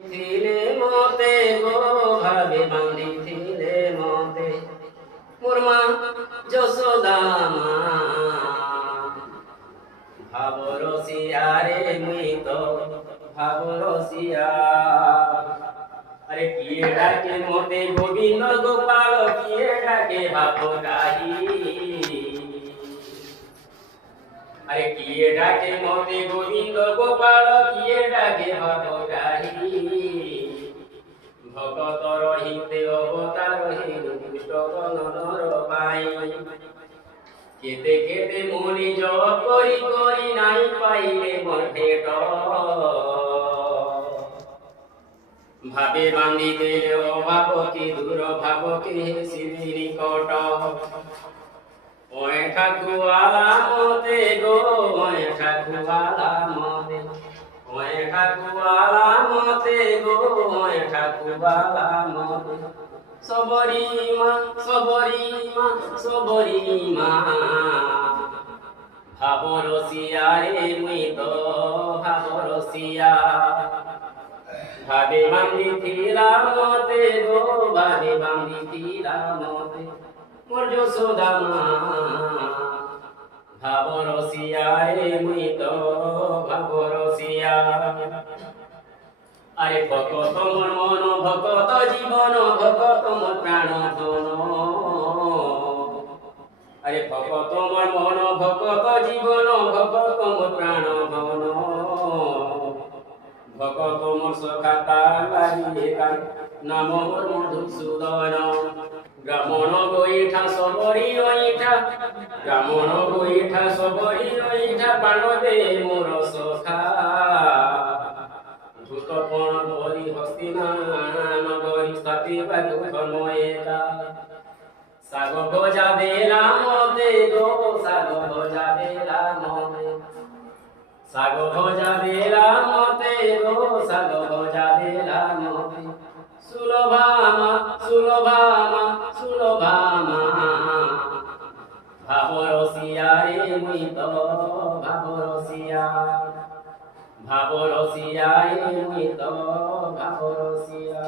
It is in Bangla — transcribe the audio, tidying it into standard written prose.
ଥିଲେ মতে গো ভাবে বান্ধিছিলে মতে মোর মা যশোদা মা ভাব রসিয়া রে মুই তো ভাব রসিয়া আরে কিয়ে ডাকে মতে গোবিন্দ গোপাল কিয়ে ডাকে ভাব গাহি আরে কিয়ে ডাকে মতে গোবিন্দ গোপাল কিয়ে ডাকে ভাব গাহি ভগত রহিতে অবতার হে দুষ্ট গণর পাই কেতে কেতে মনি জপ করি করি নাই পাইলে মোর ভেট ভাবে বান্ধি দিলে অভাবকে দূর ভাবকে শিবি নিকট ওই ঠাকুয়ালা মতে গো ওই ঠাকুয়ালা মতে ওই ঠাকুয়ালা মতে গো ওই ঠাকুয়ালা মতে সবরি মা সবরি মা সবরি মা ভাব রসিয়া রে মুই তো ভাব রসিয়া ভাবে বান্ধিছিলা মতে গো ভাবে বান্ধিছিলা মতে মোর যশোদা মা ভাব রসিয়া রে মুই তো ভাব রসিয়া আরে ভকত মোর মন ভকত জীবন ভকত মোর প্রাণ ধন আরে ভকত মোর মন ভকত জীবন ভকত মোর প্রাণ ধন ভকত মোর সখাতা লাগিয়ে গান নাম মোর মধুসূদন গ্রামণ গৈঠা সবরি ঐঠা গ্রামণ গৈঠা সবরি ঐঠা পাণ্ডবে মোর সখা ধূতপণ ধরি হস্তিনানগরী স্থাপিবাগু ধর্ময়েতা সাগ ভোজা বেলা মতে গো সাগ ভোজা বেলা মতে সাগ ভোজা বেলা মতে গো সাগ ভোজা বেলা মতে সুলভামা সুলভামা সুলভামা ভাব রসিয়া রে মুই তো ভাব রসিয়া ভাব রসিয়া রে মুই তো ভাব রসিয়া।